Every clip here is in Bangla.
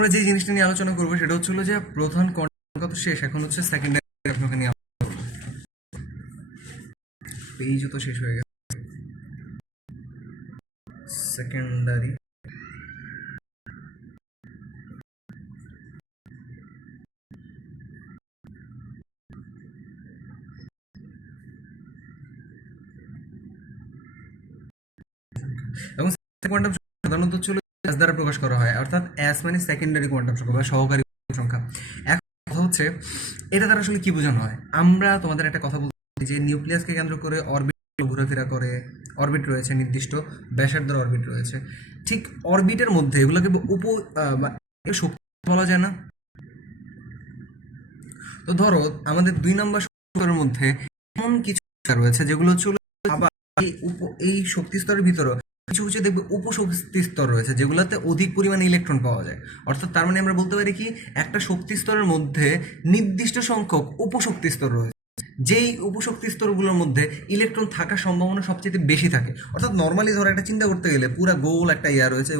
আমরা যে জিনিসটা নিয়ে আলোচনা করবো সেটা হচ্ছে যে প্রধান কোয়ান্টাম সংখ্যা তো শেষ, এখন হচ্ছে সেকেন্ডারি সংখ্যা নিয়ে পেজও তো শেষ হয়ে গেছে। সেকেন্ডারি এবং কোয়ান্টাম সাধারণত হচ্ছে এস দ্বারা প্রকাশ করা হয়, অর্থাৎ এস মানে সেকেন্ডারি কোয়ান্টাম সংখ্যা বা সহকারী সংখ্যা। এখন কথা হচ্ছে এটা দ্বারা আসলে কি বোঝানো হয়। আমরা তোমাদের একটা কথা বলছি যে নিউক্লিয়াসকে কেন্দ্র করে অরবিট ঘোরাফেরা করে, অরবিট রয়েছে, নির্দিষ্ট ব্যাসার্ধের অরবিট রয়েছে। ঠিক অরবিটের মধ্যে এগুলোকে শক্তি বলা যায় না। তো ধরো আমাদের 2 নম্বর স্তরের মধ্যে এমন কিছু রয়েছে যেগুলো হচ্ছে আবার এই শক্তি স্তরের ভিতরে কিছু কিছু দেখবে উপশক্তি স্তর রয়েছে যেগুলোতে অধিক পরিমাণে ইলেকট্রন পাওয়া যায়। অর্থাৎ তার মানে আমরা বলতে পারি কি একটা শক্তি স্তরের মধ্যে নির্দিষ্ট সংখ্যক উপশক্তি স্তর রয়েছে, যেই উপশক্তি স্তরগুলোর মধ্যে ইলেকট্রন থাকার সম্ভাবনা সবচেয়ে বেশি থাকে। অর্থাৎ নর্মালি ধরো একটা চিন্তা করতে গেলে পুরো গোল একটা ইয়া রয়েছে,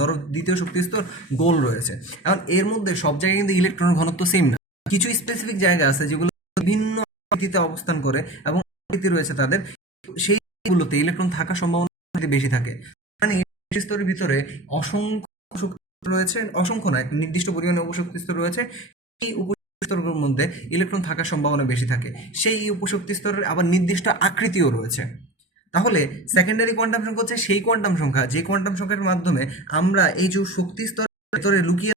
ধরো দ্বিতীয় শক্তি স্তর গোল রয়েছে। এখন এর মধ্যে সব জায়গায় কিন্তু ইলেকট্রনের ঘনত্ব সেম না। কিছু স্পেসিফিক জায়গা আছে যেগুলো ভিন্ন আকৃতিতে অবস্থান করে এবং আকৃতি রয়েছে তাদের, সেইগুলোতে ইলেকট্রন থাকার সম্ভাবনা বেশি থাকে। মানে স্তরের ভিতরে অসংখ্য শক্তি রয়েছে, অসংখ্য নয়, নির্দিষ্ট পরিমাণে উপশক্তি স্তর রয়েছে। এই উপশক্তি স্তরগুলোর মধ্যে ইলেকট্রন থাকার সম্ভাবনা বেশি থাকে। সেই উপশক্তি স্তরের আবার নির্দিষ্ট আকৃতিও রয়েছে। তাহলে সেকেন্ডারি কোয়ান্টাম সংখ্যা হচ্ছে সেই কোয়ান্টাম সংখ্যা যে কোয়ান্টাম সংখ্যার মাধ্যমে আমরা এই যে শক্তি স্তরের ভেতরে লুকিয়ে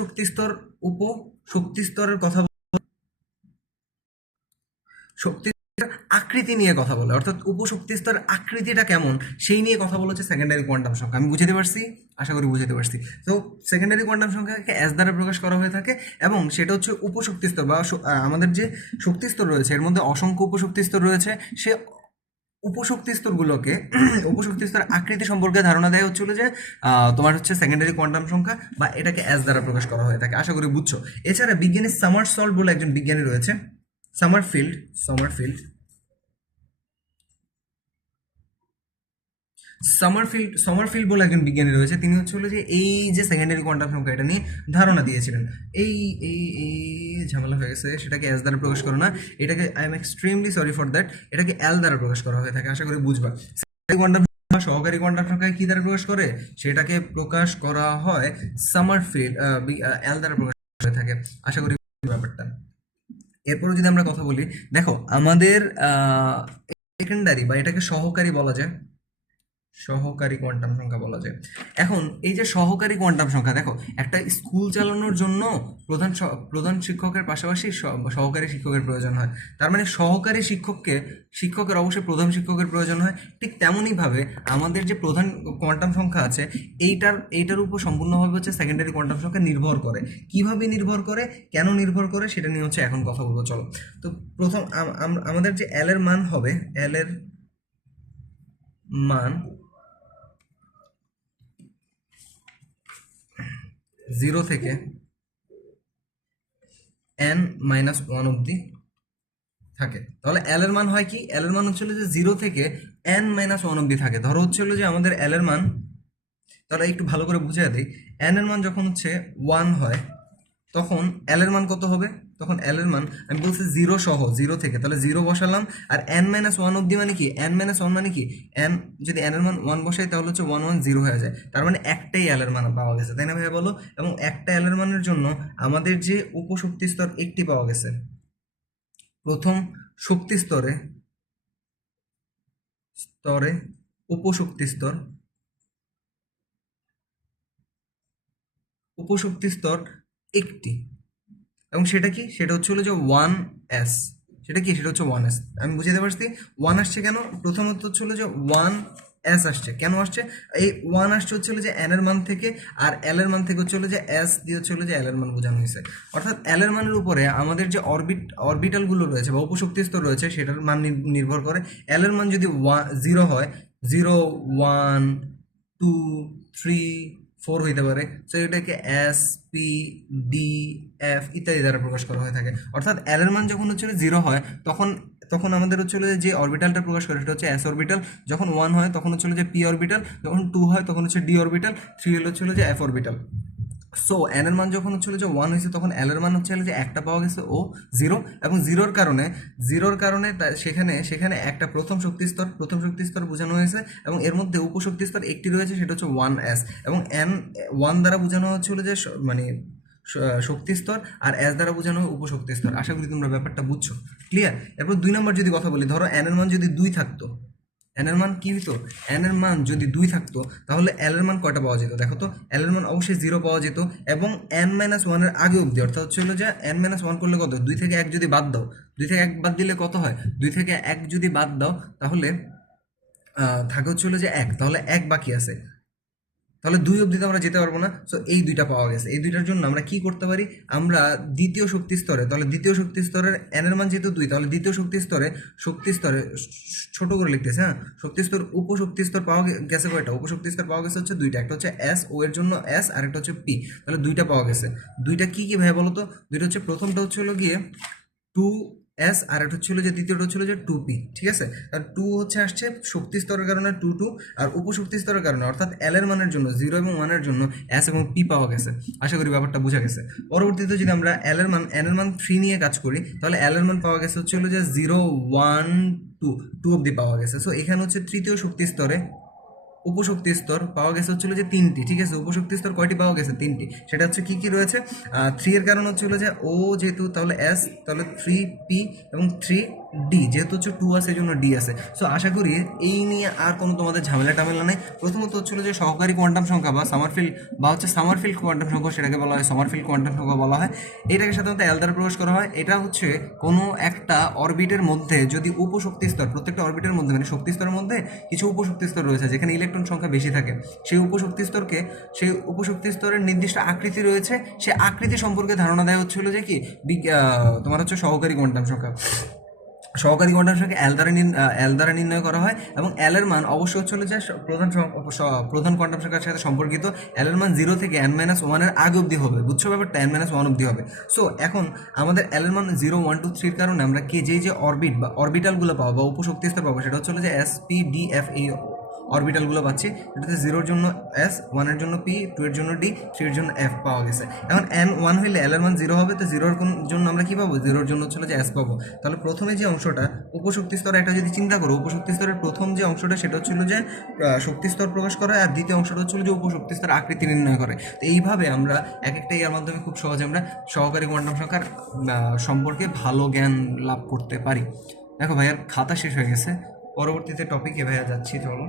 শক্তি স্তর উপশক্তি স্তরের কথা, শক্তি আকৃতি নিয়ে কথা বলে, অর্থাৎ উপশক্তি স্তরের আকৃতিটা কেমন সেই নিয়ে কথা বলা হচ্ছে সেকেন্ডারি কোয়ান্টাম সংখ্যা। আমি বুঝতে পারছি, আশা করি বুঝতে পারছি। তো সেকেন্ডারি কোয়ান্টাম সংখ্যাকে এস দ্বারা প্রকাশ করা হয়ে থাকে এবং সেটা হচ্ছে উপশক্তি স্তর বা আমাদের যে শক্তি স্তর রয়েছে এর মধ্যে অসংখ্য উপশক্তি স্তর রয়েছে। সে উপশক্তি স্তরগুলোকে উপশক্তি স্তরের আকৃতি সম্পর্কে ধারণা দেয় হচ্ছিল যে তোমার হচ্ছে সেকেন্ডারি কোয়ান্টাম সংখ্যা বা এটাকে এস দ্বারা প্রকাশ করা হয়ে থাকে। আশা করি বুঝছো। এছাড়া বিজ্ঞানী সামারসল্ট বলে একজন বিজ্ঞানী রয়েছে, সমারফিল্ড বলে একজন বিজ্ঞানী রয়েছে। তিনি হচ্ছে যে এই যে সেকেন্ডারি কোয়ান্টাম সংখ্যা এটা নিয়ে ধারণা দিয়েছিলেন। এই এই এই ঝামেলা হয়ে গেছে, সেটাকে এস দ্বারা প্রকাশ করো না, এটাকে I am extremely sorry for that, এটাকে এল দ্বারা প্রকাশ করা হয়ে থাকে। আশা করি বুঝবা। কোয়ান্টাম সহকারী কোয়ান্টাম সংখ্যায় কি দ্বারা প্রকাশ করে, সেটাকে প্রকাশ করা হয় সামারফিল্ড এল দ্বারা প্রকাশ হয়ে থাকে। আশা করি ব্যাপারটা। এরপরে যদি আমরা কথা বলি, দেখো আমাদের সেকেন্ডারি বা এটাকে সহকারী বলা যায়, সহকারী কোয়ান্টাম সংখ্যা বলা যায়। এখন এই যে সহকারী কোয়ান্টাম সংখ্যা, দেখো একটা স্কুল চালানোর জন্য প্রধান শিক্ষকের পাশাপাশি সহকারী শিক্ষকের প্রয়োজন হয়। তার মানে সহকারী শিক্ষকের অবশ্যই প্রধান শিক্ষকের প্রয়োজন হয়। ঠিক তেমনই ভাবে আমাদের যে প্রধান কোয়ান্টাম সংখ্যা আছে এইটার উপর সম্পূর্ণভাবে হচ্ছে সেকেন্ডারি কোয়ান্টাম সংখ্যা নির্ভর করে। কিভাবে নির্ভর করে, কেন নির্ভর করে, সেটা নিয়ে হচ্ছে এখন কথা বলবো। চলো, তো প্রথম আমাদের যে এল এর মান হবে, এল এর মান 0 থেকে n-1 অবধি থাকে। তাহলে এল এর মান হয় কি, এল এর মান হচ্ছিল যে 0 থেকে n-1 অবধি থাকে। ধরো হচ্ছিল যে আমাদের এল এর মান, তাহলে একটু ভালো করে বুঝিয়ে দিই, এন এর মান যখন হচ্ছে 1 হয় তখন এল এর মান কত হবে, তখন এল এর মান আমি বলছি 0 সহ 0 থেকে, তাহলে 0 বসালাম। আর n-1 অবধি মানে কি, n-1 মানে কি, n যদি n এর মান 1 বসাই তাহলে হচ্ছে 1 1 0 হয়ে যায়। তার মানে একটাই এল এর মান পাওয়া গেছে, তাই না ভাইয়া বলো? এবং একটা এল এর মানের জন্য আমাদের যে উপশক্তি স্তর একটি পাওয়া গেছে। প্রথম শক্তি স্তরে উপশক্তি স্তর একটি, এবং সেটা কি, সেটা হচ্ছে হলো যে 1s। সেটা কি, সেটা হচ্ছে 1s। আমি বুঝতে পারছি 1 আসছে কেন। প্রথমত হচ্ছে হলো যে 1s আসছে, কেন আসছে, এই 1 আসছে হচ্ছে হলো যে n এর মান থেকে, আর l এর মান থেকে হচ্ছে হলো যে s দিয়ে হচ্ছে হলো যে l এর মান বোঝানো হয়েছে। অর্থাৎ l এর মানের উপরে আমাদের যে অরবিটালগুলো রয়েছে বা উপশক্তি স্তর রয়েছে সেটার মান নির্ভর করে। l এর মান যদি 0 হয়, 0 1 2 3 4 হইতে পারে, সো এটাকে এস পি ডি এফ ইত্যাদি দ্বারা প্রকাশ করা হয়ে থাকে। অর্থাৎ এল এর মান যখন হচ্ছে 0 হয় তখন তখন আমাদের হচ্ছে যে অরবিটালটা প্রকাশ করে সেটা হচ্ছে এস অরবিটাল। যখন 1 হয় তখন হচ্ছে যে পি অরবিটাল, যখন 2 হয় তখন হচ্ছে ডি অরবিটাল, 3 হচ্ছে যে এফ অরবিটাল। সো এন এর মান যখন হচ্ছে যে 1 হয়েছে তখন এল এর মান হচ্ছে যে একটা পাওয়া গেছে ও 0, এবং জিরোর কারণে সেখানে সেখানে একটা প্রথম শক্তি স্তর বোঝানো হয়েছে, এবং এর মধ্যে উপশক্তি স্তর একটি রয়েছে, সেটা হচ্ছে 1s, এবং এন 1 দ্বারা বোঝানো হচ্ছিল যে মানে শক্তি স্তর, আর এস দ্বারা বোঝানো হয় উপশক্তি স্তর। আশা করি তোমরা ব্যাপারটা বুঝছো, ক্লিয়ার। এরপর 2 নম্বর যদি কথা বলি, ধরো এন এর মান যদি 2 থাকতো, এন এর মান কি হইতো, এন এর মান যদি 2 থাকতো তাহলে এল এর মান কয়টা পাওয়া যেত, দেখো তো, এল এর মান অবশ্যই 0 পাওয়া যেত, এবং n-1 এর আগে অবধি, অর্থাৎ হচ্ছে হলো যে n-1 করলে কত, 2 থেকে 1 যদি বাদ দাও, 2 থেকে 1 বাদ দিলে কত হয়, 2 থেকে 1 যদি বাদ দাও তাহলে থাকে হচ্ছে হলো যে 1, তাহলে 1 বাকি আছে, তাহলে 2 অবধি তো আমরা যেতে পারবো না। সো এই দুইটা পাওয়া গেছে, এই দুইটার জন্য আমরা কি করতে পারি, আমরা দ্বিতীয় শক্তি স্তরে, তাহলে দ্বিতীয় শক্তি স্তরের এন এর মান যেহেতু 2, তাহলে দ্বিতীয় শক্তি স্তরে ছোট করে লিখতেছে, হ্যাঁ, শক্তি স্তর উপশক্তি স্তর পাওয়া গেছে কয়টা, উপশক্তি স্তর পাওয়া গেছে হচ্ছে 2টা, একটা হচ্ছে এস, ও এর জন্য এস, আর একটা হচ্ছে পি, তাহলে 2টা পাওয়া গেছে। 2টা কি কি ভাই বলো তো, 2টা হচ্ছে, প্রথমটা হচ্ছে হলো গিয়ে 2s, আর একটা হচ্ছিল যে দ্বিতীয়টা হচ্ছিল যে 2p, ঠিক আছে। আর 2 হচ্ছে আসছে শক্তি স্তরের কারণে 2, আর উপশক্তি স্তরের কারণে অর্থাৎ এল এর মানের জন্য 0 এবং 1 এর জন্য s এবং p পাওয়া গেছে। আশা করি ব্যাপারটা বোঝা গেছে। পরবর্তীতে যদি আমরা এন এর মান 3 নিয়ে কাজ করি, তাহলে এল এর মান পাওয়া গেছে হচ্ছে হলো যে 0, 1, 2 অব্দি পাওয়া গেছে। সো এখানে হচ্ছে তৃতীয় শক্তি স্তরে উপশক্তি স্তর পাওয়া গেছে হচ্ছিল যে 3টি, ঠিক আছে। উপশক্তি স্তর কয়টি পাওয়া গেছে, 3টি। সেটা হচ্ছে কি কি রয়েছে, 3 এর কারণ হচ্ছিল যে ও যেহেতু, তাহলে এস, তাহলে 3p এবং 3d, যেহেতু হচ্ছে 2 আছে এই জন্য d আছে। সো আশা করি এই নিয়ে আর কোনো তোমাদের ঝামেলা টামেলা নেই। প্রথমত হচ্ছিল যে সহকারী কোয়ান্টাম সংখ্যা বা সামারফিল্ড কোয়ান্টাম সংখ্যা, সেটাকে বলা হয় সামারফিল্ড কোয়ান্টাম সংখ্যা বলা হয়। এটাকে সাধারণত এল দ্বারা প্রকাশ করা হয়। এটা হচ্ছে কোনো একটা অরবিটের মধ্যে যদি উপশক্তি স্তর, প্রত্যেকটা অরবিটের মধ্যে মানে শক্তি স্তরের মধ্যে কিছু উপশক্তি স্তর রয়েছে যেখানে ইলেকট্রন সংখ্যা বেশি থাকে, সেই উপশক্তি স্তরের নির্দিষ্ট আকৃতি রয়েছে, সে আকৃতি সম্পর্কে ধারণা দেওয়া হচ্ছিল যে কি তোমার হচ্ছে সহকারী কোয়ান্টাম সংখ্যা এল দ্বারা নির্ণয় করা হয়, এবং এল এর মান অবশ্যই হচ্ছিল যে প্রধান কোয়ান্টাম সংখ্যার সাথে সম্পর্কিত। এল এর মান 0 থেকে n-1 এর আগে অবধি হবে, বুঝছো ব্যাপারটা, n-1 অবধি হবে। সো এখন আমাদের এল এর মান 0, 1, 2, 3 এর কারণে আমরা যে অরবিট বা অরবিটালগুলো পাবো বা উপশক্তি স্তর পাবো, সেটা হচ্ছিল যে এস, পি, ডি, এফ, এই অরবিটালগুলো পাচ্ছি। এটাতে 0-এর জন্য এস, 1-এর জন্য পি, 2-এর জন্য ডি, 3-এর জন্য এফ পাওয়া গেছে। এখন n-1 হইলে এল এর মান 0 হবে, তো 0-এর জন্য আমরা কি পাবো, 0-এর জন্য হচ্ছিল যে এস পাবো। তাহলে প্রথমে যে অংশটা উপশক্তি স্তর, একটা যদি চিন্তা করো, উপশক্তি স্তরের প্রথম যে অংশটা সেটা হচ্ছিল যে শক্তি স্তর প্রকাশ করে, আর দ্বিতীয় অংশটা হচ্ছিল যে উপশক্তি স্তর আকৃতি নির্ণয় করে। তো এইভাবে আমরা এক একটা এর মাধ্যমে খুব সহজে আমরা সহকারী কোয়ান্টাম সংখ্যার সম্পর্কে ভালো জ্ঞান লাভ করতে পারি। দেখো ভাইয়ার খাতা শেষ হয়ে গেছে, পরবর্তীতে টপিকে ভাইয়া যাচ্ছি, চলো।